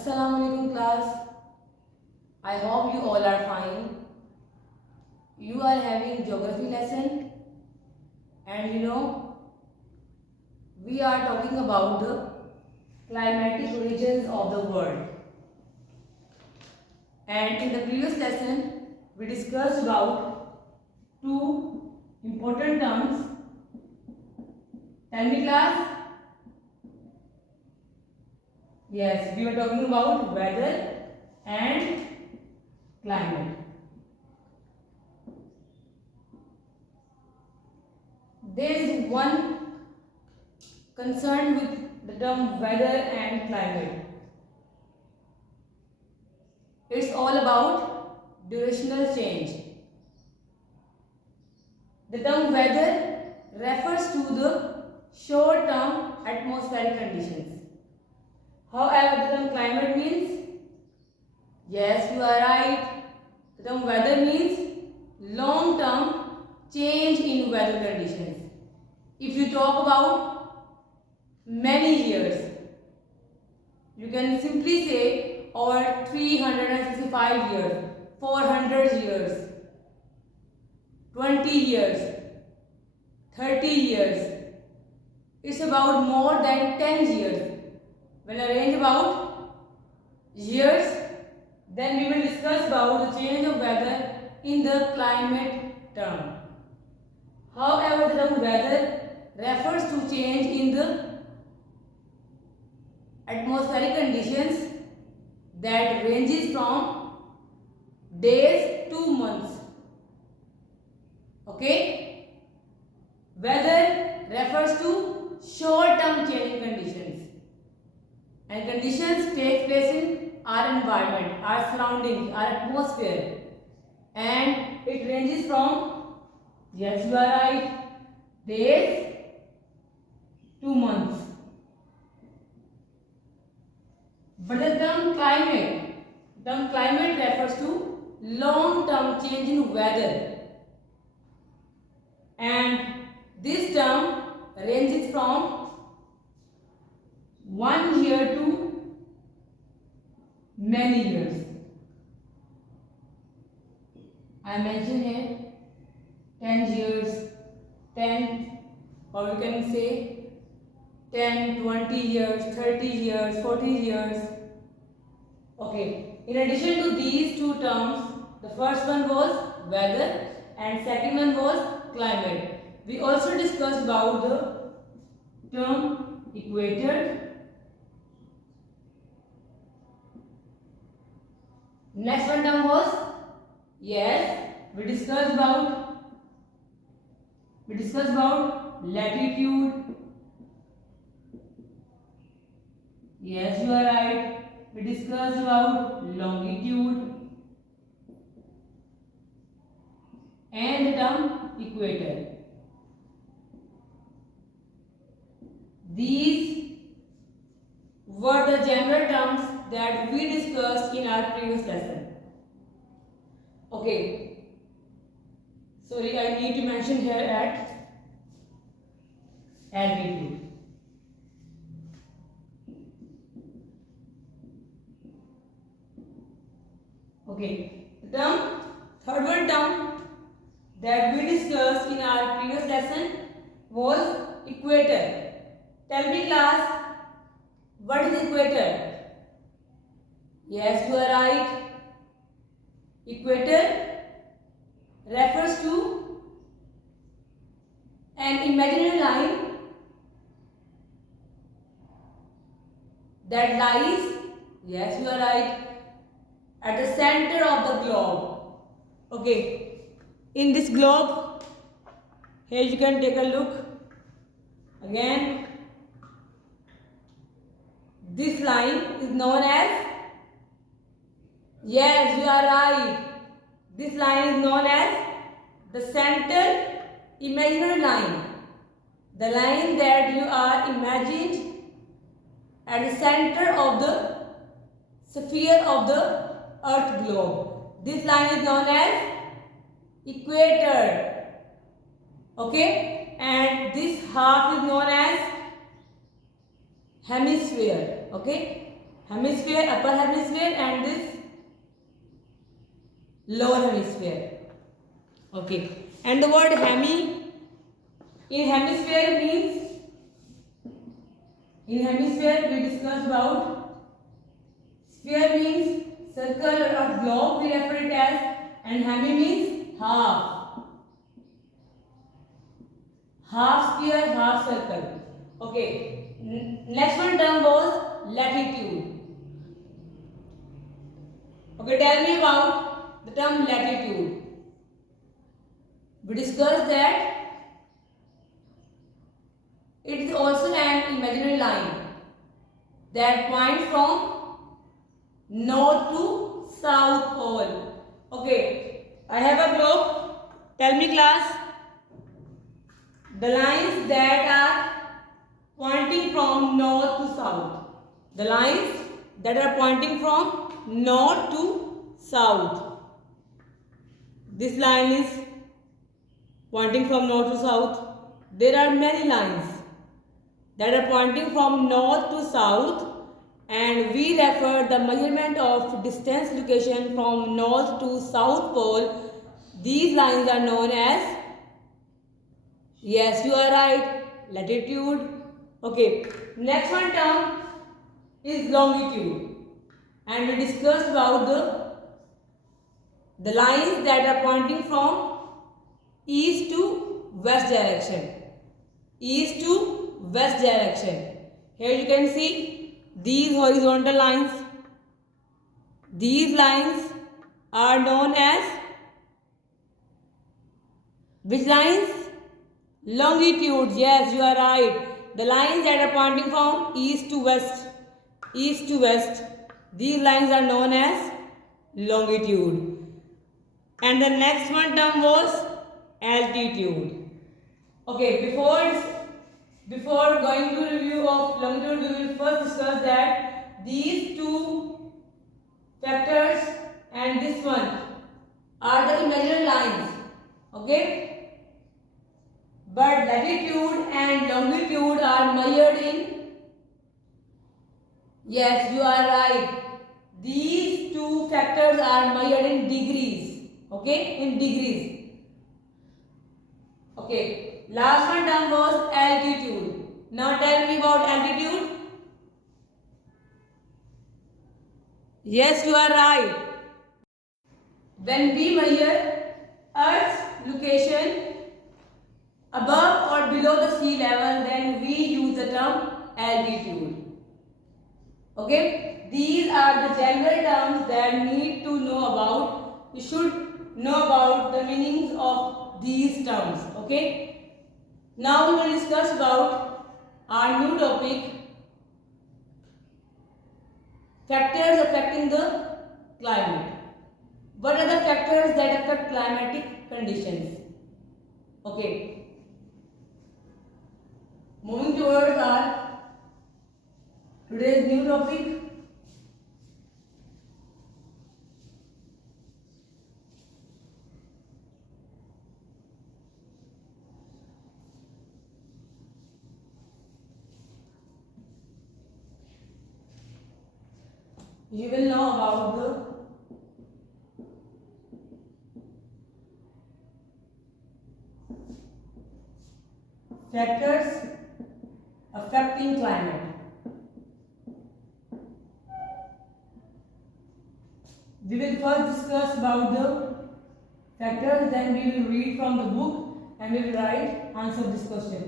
Assalamualaikum class. I hope you all are fine. You are having geography lesson and we are talking about the climatic regions of the world. And in the previous lesson we discussed about two important terms. Tell me class. Yes, we were talking about weather and climate. There is one concern with the term weather and climate. It's all about durational change. The term weather refers to the short-term atmospheric conditions. However, the term climate means, yes, you are right, the term weather means long-term change in weather conditions. If you talk about many years, you can simply say over 365 years, 400 years, 20 years, 30 years. It's about more than 10 years. When I range about years, then we will discuss about the change of weather in the climate term. However, the term weather refers to change in the atmospheric conditions that ranges from days to months. Okay? Weather refers to short-term changing conditions. And conditions take place in our environment, our surroundings, our atmosphere. And it ranges from, yes, you are right, days to months. But the term climate refers to long-term change in weather. And this term ranges from 1 year to many years. I mentioned here 10 years, 10, or we can say 10, 20 years, 30 years, 40 years. Okay. In addition to these two terms, the first one was weather and second one was climate. We also discussed about the term equator. Next one term was, yes, we discussed about latitude. Yes, you are right. We discussed about longitude and the term equator. These were the general terms that we discussed in our previous lesson. Okay. Sorry, I need to mention here at altitude. Okay. The third one term that we discussed in our previous lesson was equator. Tell me class, what is equator? Yes, you are right. Equator refers to an imaginary line that lies, yes, you are right, at the center of the globe. Okay, in this globe, here you can take a look again. This line is known as, yes, you are right, this line is known as the center imaginary line, the line that you are imagined at the center of the sphere of the earth globe. This line is known as equator. Okay, and this half is known as hemisphere. Okay, hemisphere, upper hemisphere, and this lower hemisphere. Okay, and the word in hemisphere means, in hemisphere we discussed about sphere means circle or globe, we refer it as, and hemi means half. Half sphere, half circle. Okay, next one term was latitude. Okay, tell me about the term latitude. We discussed that it is also an imaginary line that points from north to south pole. Okay, I have a globe. Tell me class, the lines that are pointing from north to south. The lines that are pointing from north to south. This line is pointing from north to south. There are many lines that are pointing from north to south, and we refer the measurement of distance location from north to south pole. These lines are known as, yes, you are right, latitude. Okay, next one term is longitude, and we discussed about the lines that are pointing from east to west direction. East to west direction. Here you can see these horizontal lines. These lines are known as which lines? Longitudes. Yes, you are right. The lines that are pointing from east to west. East to west. These lines are known as longitude. And the next one term was altitude. Okay, before going to review of longitude, we will first discuss that these two factors and this one are the imaginary lines. Okay, but latitude and longitude are measured in, yes, you are right, these two factors are measured in degrees. Okay, in degrees. Okay, last one term was altitude. Now tell me about altitude. Yes, you are right. When we measure Earth's location above or below the sea level, then we use the term altitude. Okay, these are the general terms that need to know about. You should know about the meanings of these terms. Okay, now we will discuss about our new topic, factors affecting the climate. What are the factors that affect climatic conditions? Okay, moving towards our today's new topic. You will know about the factors affecting climate. We will first discuss about the factors, then we will read from the book and we will write answer this question.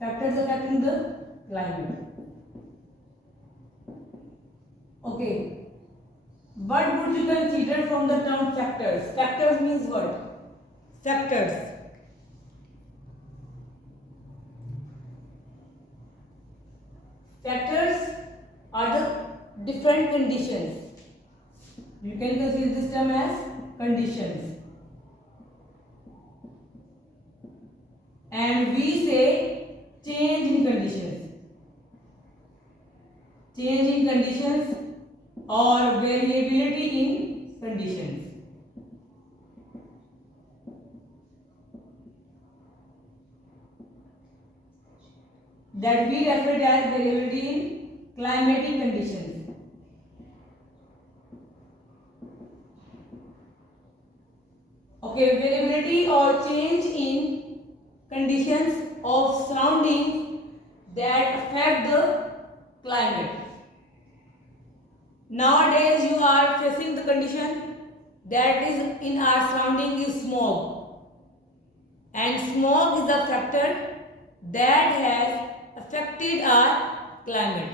Factors affecting the climate. Okay, what would you consider from the term factors? Factors means what? Factors. Factors are the different conditions. You can consider this term as conditions. And we say change in conditions. Change in conditions or variability in conditions. That we refer as variability in climatic conditions. Okay, variability or change in conditions of surroundings that affect the climate. Nowadays you are facing the condition that is in our surrounding is smog, and smog is a factor that has affected our climate.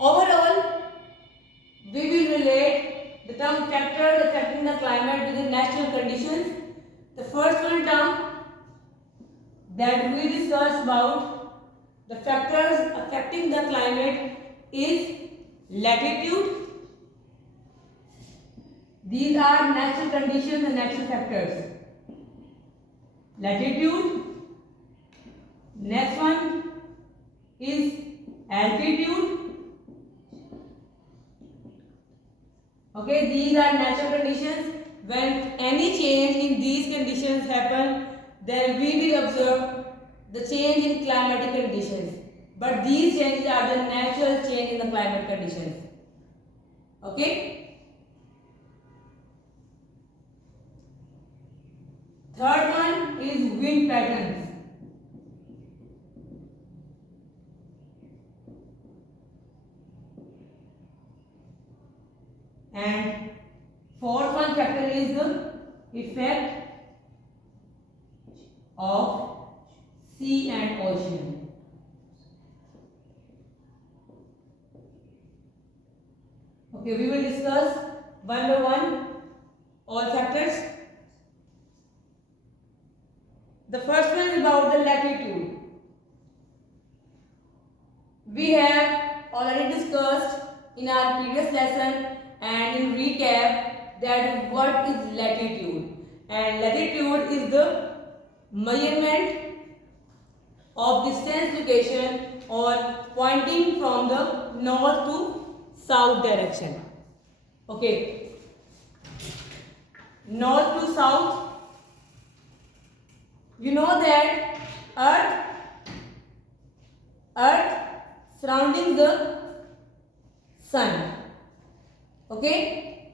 Overall, we will relate the term factors affecting the climate with the natural conditions. The first one term that we discussed about the factors affecting the climate is latitude. These are natural conditions and natural factors. Latitude. Next one is altitude. Okay, these are natural conditions. When any change in these conditions happen, then we will observe the change in climatic conditions. But these changes are the natural change in the climate conditions. Okay. Third one is wind patterns. And fourth one factor is the effect of sea and ocean. Okay, we will discuss one by one all factors. The first one is about the latitude. We have already discussed in our previous lesson and in recap that what is latitude, and latitude is the measurement of distance, location or pointing from the north to south direction. Okay, north to south. You know that earth surrounding the sun. Okay,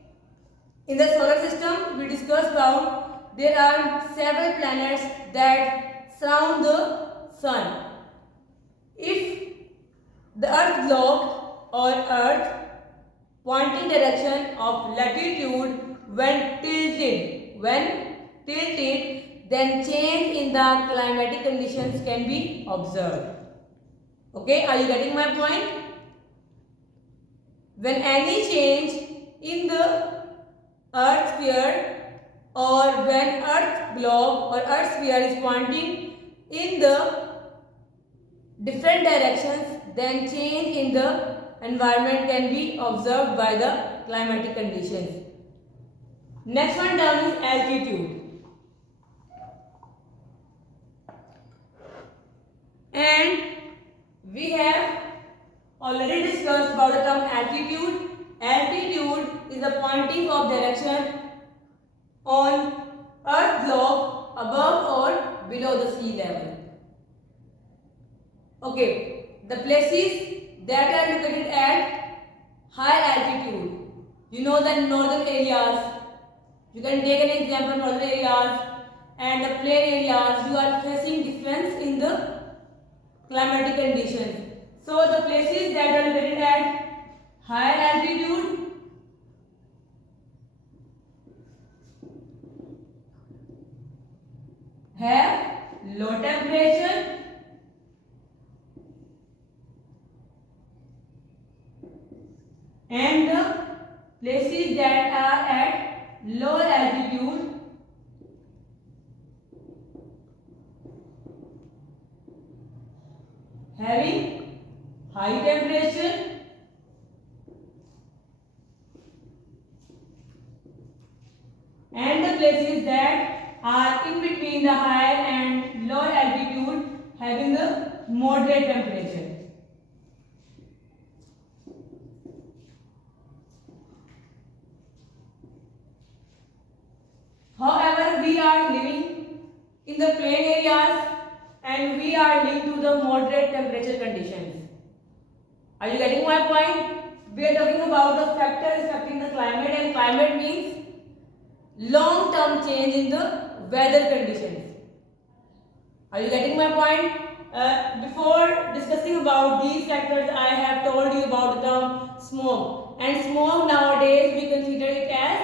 in the solar system we discussed about there are several planets that surround the sun. If the earth globe or earth pointing direction of latitude when tilted, then change in the climatic conditions can be observed. Okay, are you getting my point? When any change in the earth sphere or when earth globe or earth sphere is pointing in the different directions, then change in the environment can be observed by the climatic conditions. Next one term is altitude. And we have already discussed about the term altitude. Altitude is the pointing of direction on earth globe above or below the sea level. Okay, the places that are located at high altitude. You know the northern areas. You can take an example, northern areas and the plain areas. You are facing difference in the climatic conditions. So the places that are located at higher altitude have low temperature and the places that are at lower altitude having high temperature and the places that are in between the higher and lower altitude having the moderate temperature. However, we are living in the plain areas and we are linked to the moderate temperature conditions. Are you getting my point? We are talking about the factors affecting the climate, and climate means long-term change in the weather conditions. Are you getting my point? Before discussing about these factors, I have told you about the term smoke, and smoke nowadays we consider it as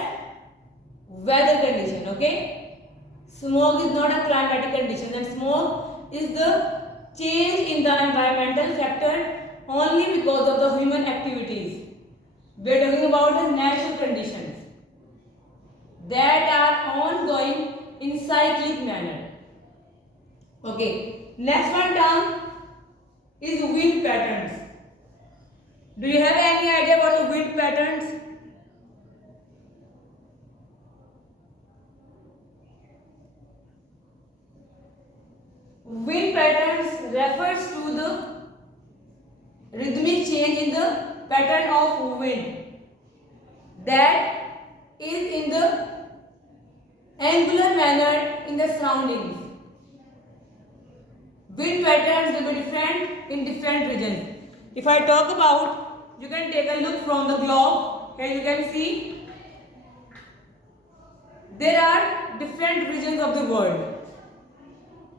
weather condition. Okay, smoke is not a climatic condition, and smoke is the change in the environmental factor only because of the human activities. We are talking about the natural conditions that are ongoing in cyclic manner. Okay, next one term is wind patterns. Do you have any idea about the wind patterns? Wind patterns refers to the rhythmic change in the pattern of wind that is in the angular manner in the surroundings. Wind patterns will be different in different regions. If I talk about, you can take a look from the globe. Here you can see there are different regions of the world,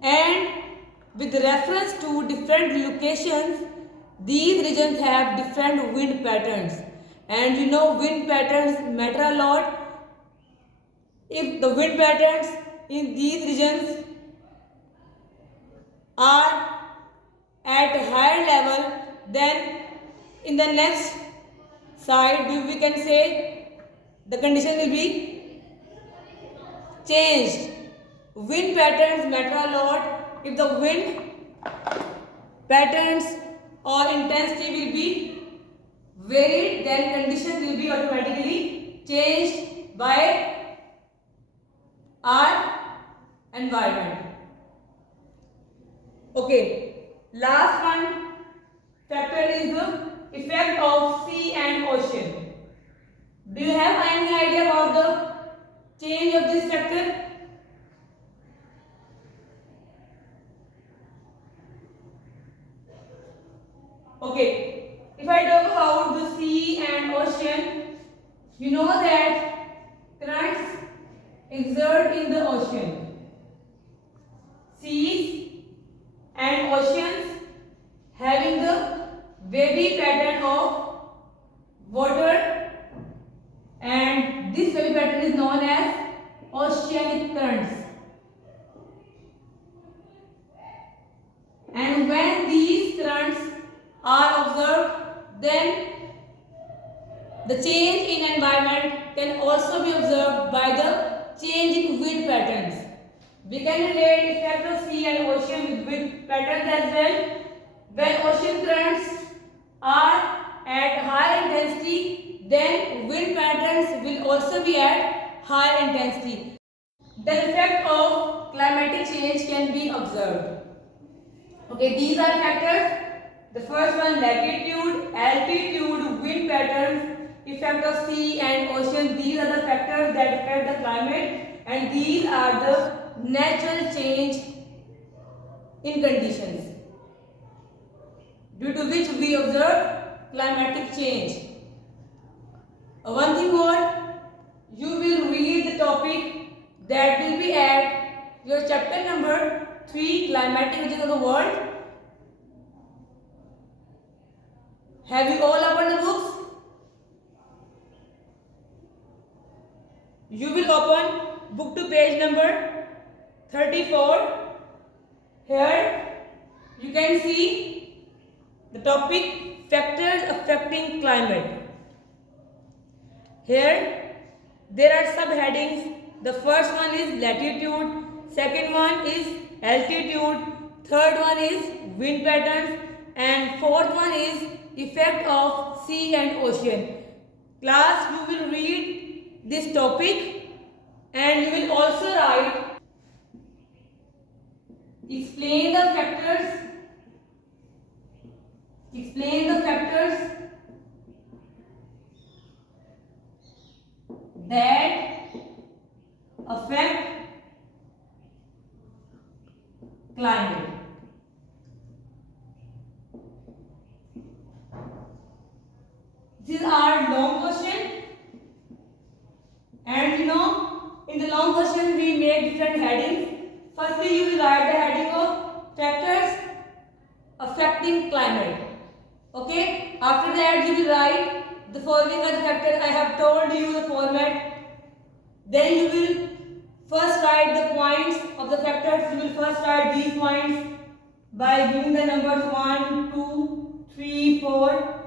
and with reference to different locations, these regions have different wind patterns. And you know, wind patterns matter a lot. If the wind patterns in these regions are at higher level, then in the next side we can say the condition will be changed. Wind patterns matter a lot. If the wind patterns or intensity will be varied, then conditions will be automatically changed by our environment. Okay, last one factor is the effect of sea and ocean. Do you have any idea about the change of this factor? Okay, if I talk about the sea and ocean, you know that currents exert in the ocean. Seas and oceans having the wavy pattern of water, and this wavy pattern is known as oceanic currents. And when these currents are observed, then the change in environment can also be observed by the change in wind patterns. We can relate effect of sea and ocean with wind patterns as well. When ocean currents are at high intensity, then wind patterns will also be at high intensity. The effect of climatic change can be observed. Okay, these are factors. The first one, latitude, altitude, wind patterns, effect of sea and ocean. These are the factors that affect the climate, and these are the natural change in conditions due to which we observe climatic change. One thing more, you will read the topic that will be at your chapter number 3, climatic regions of the world. Have you all opened the books? You will open book to page number 34. Here you can see the topic factors affecting climate. Here there are subheadings. The first one is latitude, second one is altitude, third one is wind patterns, and fourth one is effect of sea and ocean. Class, you will read this topic and you will also write explain the factors that affect climate. This is our long question. And you know, in the long question we make different headings. Firstly, you will write the heading of factors affecting climate. Okay. After that, you will write the following are the factors. I have told you the format. Then you will first write the points of the factors. You will first write these points by giving the numbers 1, 2, 3, 4.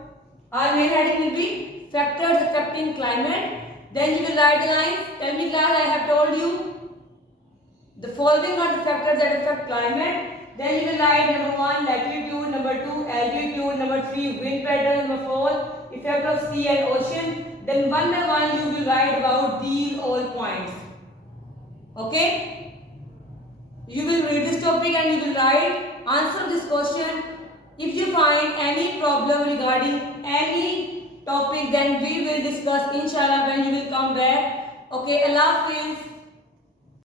Our main heading will be factors affecting climate. Then you will write the lines. Tell me class, I have told you the following are the factors that affect climate. Then you will write number 1 latitude, number 2 altitude, number 3 wind pattern, number 4 effect of sea and ocean. Then one by one you will write about these all points. Okay? You will read this topic and you will write answer this question. If you find any problem regarding any topic, then we will discuss inshallah when you will come back. Okay, Allah Hafiz.